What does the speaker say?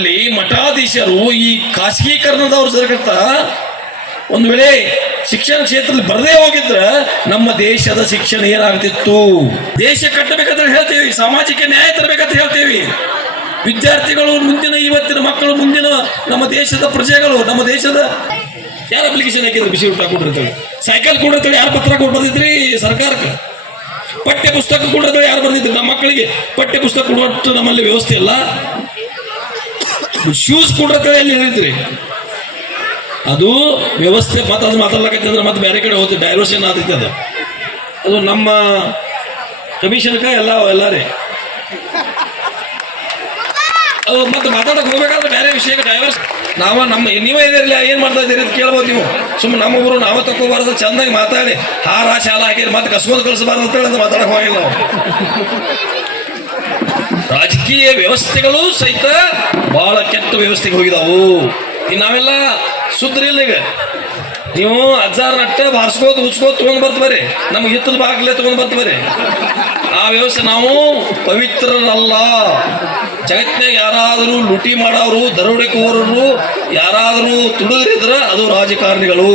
ಮಠಾಧೀಶರು ಈ ಖಾಸಗೀಕರಣದವ್ರು ಸರ್ಕಾರ ಒಂದು ವೇಳೆ ಶಿಕ್ಷಣ ಕ್ಷೇತ್ರದಲ್ಲಿ ಬರದೇ ಹೋಗಿದ್ರ ನಮ್ಮ ದೇಶದ ಶಿಕ್ಷಣ ಏನಾಗ್ತಿತ್ತು? ದೇಶ ಕಟ್ಟಬೇಕಂತ ಹೇಳ್ತೇವೆ ಸಾಮಾಜಿಕ ನ್ಯಾಯ ತರಬೇಕಂತ ಹೇಳ್ತೀವಿ. ವಿದ್ಯಾರ್ಥಿಗಳು ಮುಂದಿನ ಇವತ್ತಿನ ಮಕ್ಕಳು ಮುಂದಿನ ನಮ್ಮ ದೇಶದ ಪ್ರಜೆಗಳು, ನಮ್ಮ ದೇಶದ ಯಾರು ಅಪ್ಲಿಕೇಶನ್ ಹಾಕಿದ್ರು? ಬಿಸಿ ಊಟ ಕೊಟ್ಟಿರ್ತೇವೆ ಸೈಕಲ್ ಕೊಡಿರ್ತಾರೆ ಯಾರು ಪತ್ರ ಕೊಟ್ಟು ಬಂದಿದ್ರಿ? ಸರ್ಕಾರಕ್ಕೆ. ಪಠ್ಯ ಪುಸ್ತಕ ಕೊಡಿರ್ತಾರೆ ಯಾರು ಬಂದಿದ್ರು? ನಮ್ಮ ಮಕ್ಕಳಿಗೆ ಪಠ್ಯ ಪುಸ್ತಕ ಕೊಡುವಷ್ಟು ನಮ್ಮಲ್ಲಿ ವ್ಯವಸ್ಥೆ ಇಲ್ಲ. ಶೂಸ್ ಕೊಡ್ರ ಎಲ್ಲಿ ಹೇಳಿದ್ರಿ? ಅದು ವ್ಯವಸ್ಥೆ ಮತ್ತೆ ಅದು ಮಾತಾಡ್ಲಕತ್ತಂದ್ರೆ ಮತ್ತೆ ಬೇರೆ ಕಡೆ ಹೋಗ್ತೀವಿ ಡೈವರ್ಷನ್ ಆಗ್ತೈತೆ ಅದು. ಅದು ನಮ್ಮ ಕಮಿಷನ್ಕ ಎಲ್ಲ ಎಲ್ಲ ರೀ. ಅದು ಮತ್ತೆ ಮಾತಾಡಕ್ ಹೋಗ್ಬೇಕಾದ್ರೆ ಬೇರೆ ವಿಷಯಕ್ಕೆ ಡೈವರ್ಸ್ ನಾವ ನಮ್ಮ, ನೀವೇ ಇದಿರಲಿಲ್ಲ ಏನ್ ಮಾಡ್ತಾ ಇದ್ದೀರಿ ಅಂತ ಕೇಳ್ಬೋದು ನೀವು. ಸುಮ್ಮನೆ ನಮ್ಮ ಊರು ನಾವ ತಕ್ಕೋಬಾರ್ದು, ಚಂದಾಗಿ ಮಾತಾಡಿ. ಹಾರ, ಶಾಲ ಹಾಕಿರಿ ಮತ್ತೆ ಕಸ್ಕೊಂಡು ಕಳಿಸಬಾರ್ದು ಅಂತ ಹೇಳಿ ಮಾತಾಡಕ್ ಹೋಗಿಲ್ಲ ನಾವು. ರಾಜಕೀಯ ವ್ಯವಸ್ಥೆಗಳು ಸಹಿತ ಬಹಳ ಕೆಟ್ಟ ವ್ಯವಸ್ಥೆಗೆ ಹೋಗಿದಾವು. ಈಗ ನಾವೆಲ್ಲ ಸುದ್ರಿ ಇಲ್ಲ ಈಗ ನೀವು ಅಜ್ಜಾರ್ ನಟ್ಟೆ ಬಾರಿಸ್ಕೋದು ಉಚ್ಕೋತ ತಗೊಂಡ್ ಬರ್ರಿ. ನಮ್ಗೆ ಹಿತ್ತದ ಬಾಗ್ಲೇ ತಗೊಂಡ್ ಬರ್ರಿ. ಆ ವ್ಯವಸ್ಥೆ ನಾವು ಪವಿತ್ರರಲ್ಲ. ಜಗತ್ತಿನಾಗ ಯಾರಾದರೂ ಲುಟಿ ಮಾಡೋರು ದರೋಡೆಕೋರರು ಯಾರಾದರೂ ತುಡಿದ್ರಿದ್ರೆ ಅದು ರಾಜಕಾರಣಿಗಳು.